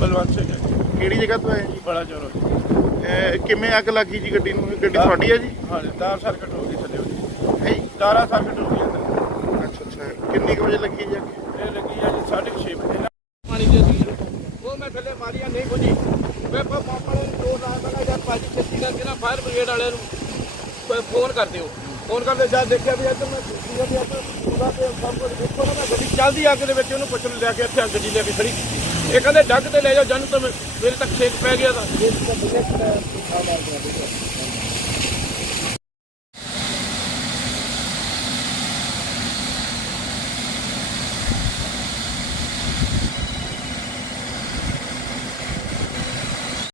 ਬਲਵੰਤ ਸਿੰਘ ਹੈ ਕਿਹੜੀ ਜਗ੍ਹਾ ਤੋਂ ਆਏ ਜੀ? ਬੜਾ ਚੋਰ ਕਿਵੇਂ ਅੱਗ ਲੱਗੀ ਜੀ ਗੱਡੀ ਨੂੰ? ਗੱਡੀ ਤੁਹਾਡੀ ਹੈ ਜੀ? ਹਾਂ ਤਾਰ ਸਰਕਟ ਹੋ ਗਈ ਥੱਲੇ ਉਹਦੀ ਹੈ ਜੀ? ਤਾਰਾ ਸਰਕਟ ਹੋ ਗਈ ਅੰਦਰ। ਅੱਛਾ ਅੱਛਾ, ਕਿੰਨੇ ਕੁ ਵਜੇ ਲੱਗੀ ਜੀ ਅੱਗ? ਇਹ ਲੱਗੀ ਆ ਜੀ 6:30 ਵਜੇ ਪਾਣੀ ਦੇ ਸੀ ਉਹ ਮੈਂ ਥੱਲੇ ਮਾਰੀਆਂ ਨਹੀਂ ਬੁਝੀ ਮੈਂ ਪਾਪਾ ਨੂੰ ਦੋ ਲਾਇਆ ਮੈਂ ਕਿਹਾ ਯਾਰ ਭਾਜੀ ਛੇਤੀ ਕਰਕੇ ਨਾ ਫਾਇਰ ਬ੍ਰਿਗੇਡ ਵਾਲਿਆਂ ਨੂੰ ਫੋਨ ਕਰ ਦਿਓ। ਫੋਨ ਕਰਦੇ ਜਦ ਦੇਖਿਆ ਵੀ ਇੱਧਰ ਮੈਂ ਦੂਜਾ ਵੀ ਇੱਧਰ ਪੂਰਾ ਤੇ ਸਭ ਕੁਝ ਦੇਖੋ ਨਾ ਮੈਂ ਗੱਡੀ ਚੱਲਦੀ ਅੱਗ ਦੇ ਵਿੱਚ ਉਹਨੂੰ ਪੁੱਛ ਲਿਆ ਕੇ ਇੱਥੇ ਗੱਡੀ ਲੈ ਕੇ ਖੜੀ ਕੀਤੀ। ਇਹ ਕਹਿੰਦੇ ਡੱਗ ਤੇ ਲੈ ਜਾਓ ਜਨ ਤੋਂ ਮੇਰੇ ਤੱਕ ਛੇਕ ਪੈ ਗਿਆ ਤਾਂ